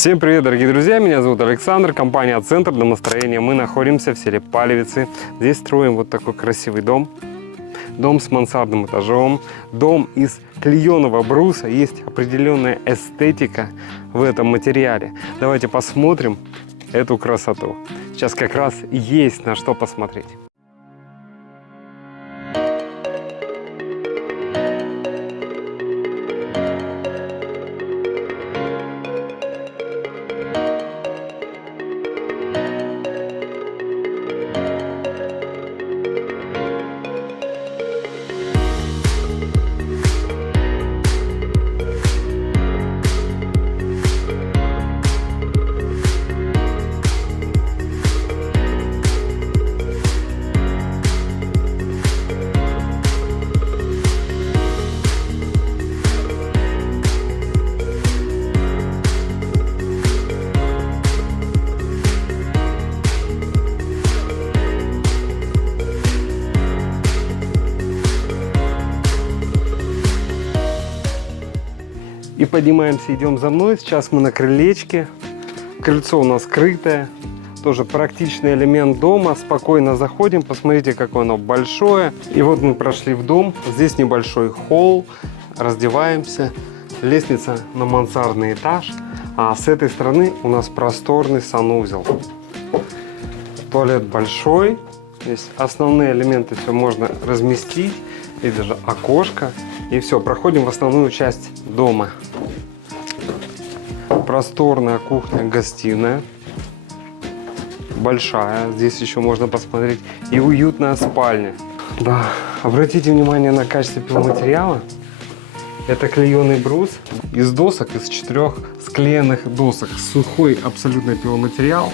Всем привет, дорогие друзья, меня зовут Александр, компания «Центр домостроения». Мы находимся в селе Палевицы. Здесь строим вот такой красивый дом. Дом с мансардным этажом, дом из клееного бруса. Есть определенная эстетика в этом материале. Давайте посмотрим эту красоту. Сейчас как раз есть на что посмотреть. И поднимаемся, идем за мной. Сейчас мы на крылечке. Крыльцо у нас крытое. Тоже практичный элемент дома. Спокойно заходим. Посмотрите, какое оно большое. И вот мы прошли в дом. Здесь небольшой холл. Раздеваемся. Лестница на мансардный этаж. А с этой стороны у нас просторный санузел. Туалет большой. Здесь основные элементы все можно разместить. И даже окошко. И все, проходим в основную часть дома. Просторная кухня-гостиная. Большая. Здесь еще можно посмотреть. И уютная спальня. Да, обратите внимание на качество пиломатериала. Это клееный брус из досок, из 4 склеенных досок. Сухой абсолютно пиломатериал.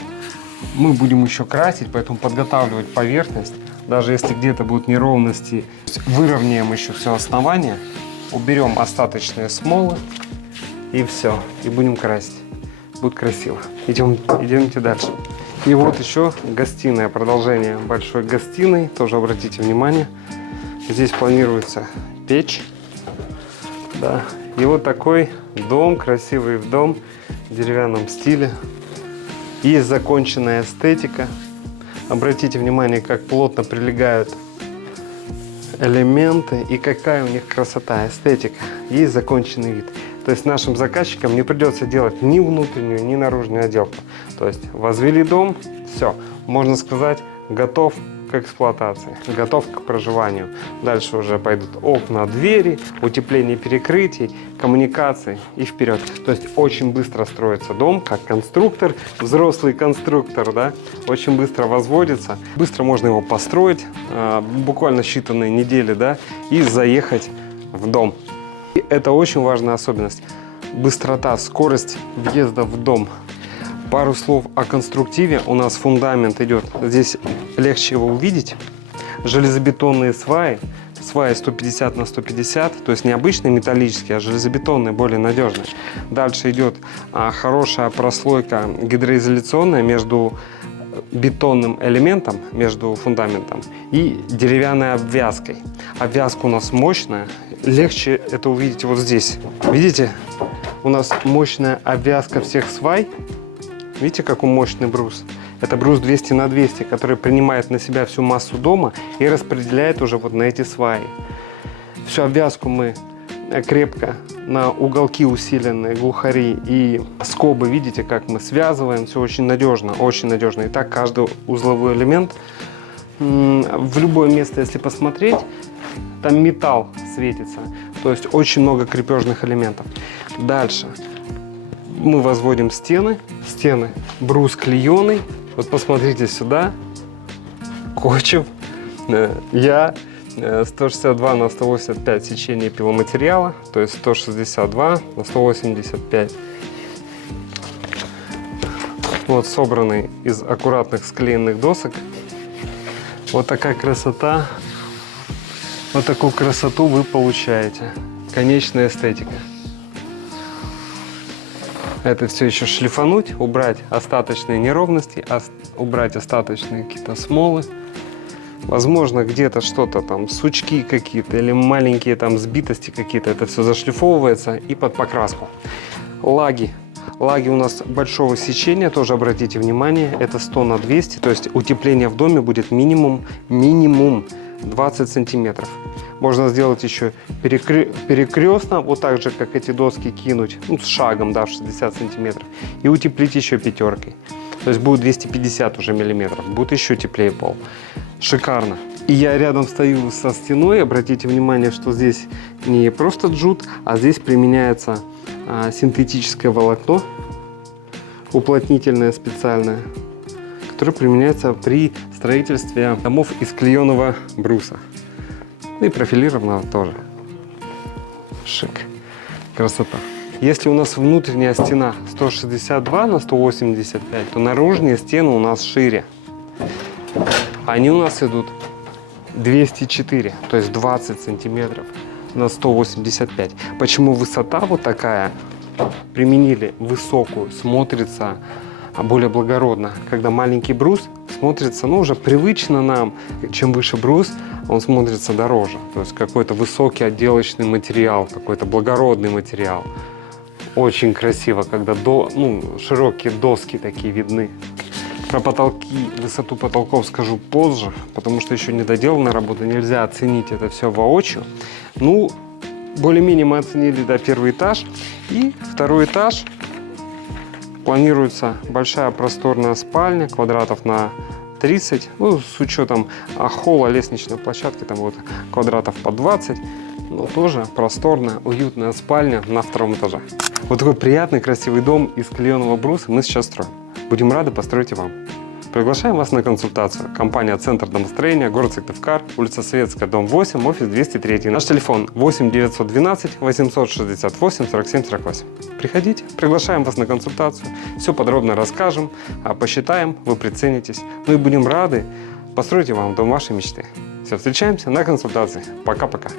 Мы будем еще красить, поэтому подготавливать поверхность. Даже если где-то будут неровности, выровняем еще все основание, уберем остаточные смолы и все, и будем красить. Будет красиво. Идемте дальше. И вот еще гостиная, продолжение большой гостиной. Тоже обратите внимание, здесь планируется печь. Да. И вот такой дом, красивый дом в деревянном стиле. Есть законченная эстетика. Обратите внимание, как плотно прилегают элементы и какая у них красота, эстетика. Есть законченный вид. То есть нашим заказчикам не придется делать ни внутреннюю, ни наружную отделку. То есть возвели дом, все, можно сказать, готов к эксплуатации, готов к проживанию. Дальше уже пойдут окна, двери, утепление перекрытий, коммуникации и вперед. То есть очень быстро строится дом, как конструктор, взрослый конструктор, да, очень быстро возводится. Быстро можно его построить, буквально считанные недели, да, и заехать в дом. И это очень важная особенность. Быстрота, скорость въезда в дом. Пару слов о конструктиве. У нас фундамент идет. Здесь легче его увидеть. Железобетонные сваи. Сваи 150 на 150. То есть не обычные металлические, а железобетонные, более надежные. Дальше идет хорошая прослойка гидроизоляционная между бетонным элементом, между фундаментом и деревянной обвязкой. Обвязка у нас мощная. Легче это увидеть вот здесь. Видите? У нас мощная обвязка всех свай. Видите, какой мощный брус? Это брус 200 на 200, который принимает на себя всю массу дома и распределяет уже вот на эти сваи. Всю обвязку мы крепко на уголки усиленные, глухари и скобы, видите, как мы связываем. Все очень надежно, очень надежно. И так каждый узловой элемент. В любое место, если посмотреть, там металл светится. То есть очень много крепежных элементов. Дальше. Мы возводим стены. Стены брус клееный. Вот посмотрите сюда. Кочев. Я 162 на 185 сечение пиломатериала. То есть 162 на 185. Вот собранный из аккуратных склеенных досок. Вот такая красота. Вот такую красоту вы получаете. Конечная эстетика. Это все еще шлифануть, убрать остаточные неровности, убрать остаточные какие-то смолы. Возможно, где-то что-то там, сучки какие-то или маленькие там сбитости какие-то. Это все зашлифовывается и под покраску. Лаги Лаги у нас большого сечения, тоже обратите внимание, это 100 на 200, то есть утепление в доме будет минимум 20 сантиметров. Можно сделать еще перекрестно, вот так же, как эти доски кинуть, ну, с шагом, да, в 60 сантиметров, и утеплить еще пятеркой. То есть будет 250 уже миллиметров, будет еще теплее пол. Шикарно. И я рядом стою со стеной, обратите внимание, что здесь не просто джут, а здесь применяется синтетическое волокно, уплотнительное специальное, которое применяется при строительстве домов из клееного бруса. И профилированного тоже. Шик. Красота. Если у нас внутренняя стена 162 на 185, то наружные стены у нас шире. Они у нас идут 204, то есть 20 сантиметров на 185. Почему высота вот такая? Применили высокую, смотрится более благородно. Когда маленький брус смотрится, ну, уже привычно нам. Чем выше брус, он смотрится дороже. То есть какой-то высокий отделочный материал, какой-то благородный материал. Очень красиво, когда широкие доски такие видны. Про потолки, высоту потолков скажу позже, потому что еще не доделана работа, нельзя оценить это все воочию. Ну, более-менее мы оценили, да, первый этаж. И второй этаж. Планируется большая просторная спальня, квадратов на 30, ну, с учетом холла, лестничной площадки, там вот квадратов по 20, но тоже просторная, уютная спальня на втором этаже. Вот такой приятный, красивый дом из клееного бруса мы сейчас строим. Будем рады построить и вам. Приглашаем вас на консультацию. Компания «Центр домостроения», город Сыктывкар, улица Советская, дом 8, офис 203. Наш телефон 8 912 868 47 48. Приходите, приглашаем вас на консультацию. Все подробно расскажем, посчитаем, вы приценитесь. Ну и будем рады построить вам дом вашей мечты. Все, встречаемся на консультации. Пока-пока.